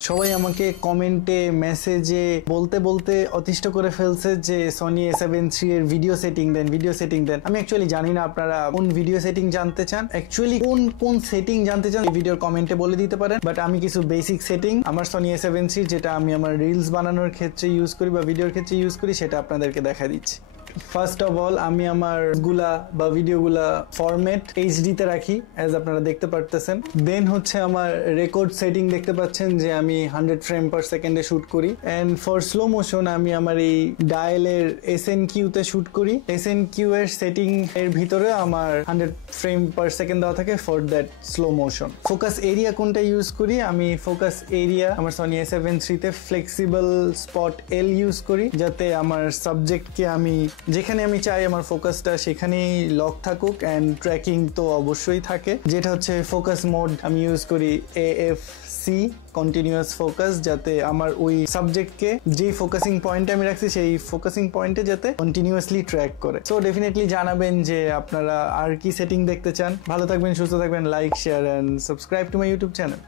সবাই আমাকে কমেন্টে মেসেজে বলতে বলতে অতিষ্ঠ করে ফেলছে যে সনি A7III এর ভিডিও সেটিং দেন। আমি অ্যাকচুয়ালি জানি না আপনারা কোন ভিডিও সেটিং জানতে চান, অ্যাকচুয়ালি কোন সেটিং জানতে চান এই ভিডিওর কমেন্টে বলে দিতে পারেন। বাট আমি কিছু বেসিক সেটিং আমার সনি A7III যেটা আমি আমার রিলস বানানোর ক্ষেত্রে ইউজ করি বা ভিডিওর ক্ষেত্রে ইউজ করি সেটা আপনাদেরকে দেখা দিচ্ছি। ফার্স্ট অফ অল আমি আমার গুলা বা ভিডিওগুলা ফরম্যাট এইচডি তে রাখি, অ্যাজ আপনারা দেখতে পারতেছেন। দেন হচ্ছে আমার রেকর্ড সেটিং দেখতে পাচ্ছেন যে আমি 100 ফ্রেম পার সেকেন্ডে শুট করি। এন্ড ফর স্লো মোশন আমি আমার এই ডায়ালের SNQ তে শুট করি। SNQ এর সেটিং এর ভিতরে আমার 100 ফ্রেম পার সেকেন্ড দেওয়া থাকে for that slow motion. Focus area কোনটা ইউজ করি, আমি ফোকাস এরিয়া আমার সনি A7III তে ফ্লেক্সিবল স্পট L ইউজ করি, যাতে আমার সাবজেক্টকে আমি যেখানে আমি চাই আমার ফোকাসটা সেখানেই লক থাকুক। অ্যান্ড ট্র্যাকিং তো অবশ্যই থাকে, যেটা হচ্ছে ফোকাস মোড আমি ইউজ করি AFC কন্টিনিউয়াস ফোকাস, যাতে আমার ওই সাবজেক্টকে যেই ফোকাসিং পয়েন্টে আমি রাখছি সেই ফোকাসিং পয়েন্টে যাতে কন্টিনিউয়াসলি ট্র্যাক করে। সো ডেফিনেটলি জানাবেন যে আপনারা আর কি সেটিং দেখতে চান। ভালো থাকবেন, সুস্থ থাকবেন, like share and subscribe to my YouTube channel.